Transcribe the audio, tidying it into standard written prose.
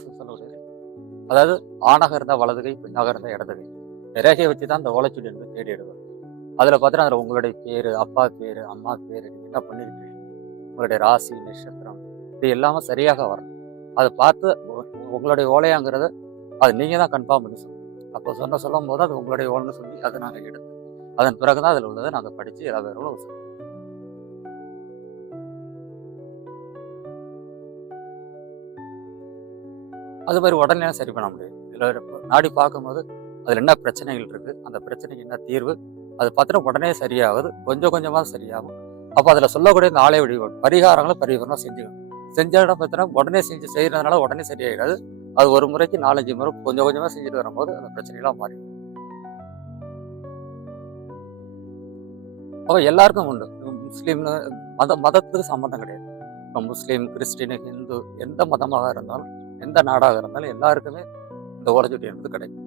சொல்லக்கூடியது. அதாவது ஆணாக இருந்தால் வலது கை, பெண்ணாக இருந்தால் இடது கை. இந்த ரேகையை வச்சு தான் அந்த ஓலைச்சுவடி என்பது தேடி எடுக்கும். அதில் பார்த்தீங்கன்னா அதில் உங்களுடைய பேர், அப்பா பேர், அம்மா பேர், நீங்கள் என்ன பண்ணியிருக்கீங்க, உங்களுடைய ராசி நட்சத்திரம் இது எல்லாமே சரியாக வரணும். அதை பார்த்து உங்களுடைய ஓலையாங்கிறத அது நீங்கள் தான் கன்ஃபார்ம் பண்ணி சொல்லணும். அப்போ சொல்லும் போது அது உங்களுடைய ஓலைன்னு சொல்லி அதை நாங்கள் எடுத்து அதன் பிறகு தான் அதில் உள்ளதை நாங்கள் படித்து ஏதாவது வேறு சொல்லுவோம். அது மாதிரி உடனே சரி பண்ண முடியாது. இதில் நாடி பார்க்கும்போது அதில் என்ன பிரச்சனைகள் இருக்குது, அந்த பிரச்சனைக்கு என்ன தீர்வு, அது பார்த்தீங்கன்னா உடனே சரியாகுது, கொஞ்சம் கொஞ்சமாக சரியாகும். அப்போ அதில் சொல்லக்கூடிய இந்த ஆலய வழிபாடு பரிகாரங்களை பரிகாரம் செஞ்சுக்கணும். செஞ்ச இடம் பார்த்தீங்கன்னா உடனே செய்கிறதுனால உடனே சரியாயிடாது. அது ஒரு முறைக்கு 4-5 முறை கொஞ்சம் கொஞ்சமாக செஞ்சுட்டு வரும்போது அந்த பிரச்சனைகளாக மாறிடும். அப்போ எல்லாருக்கும் உண்டு. முஸ்லீம்னு மதத்துக்கு சம்மந்தம் கிடையாது. இப்போ முஸ்லீம், கிறிஸ்டின், ஹிந்து எந்த மதமாக இருந்தாலும் எந்த நாடாக இருந்தாலும் எல்லாருக்குமே இந்த ஓலைச்சுவடி என்பது கிடைக்கும்.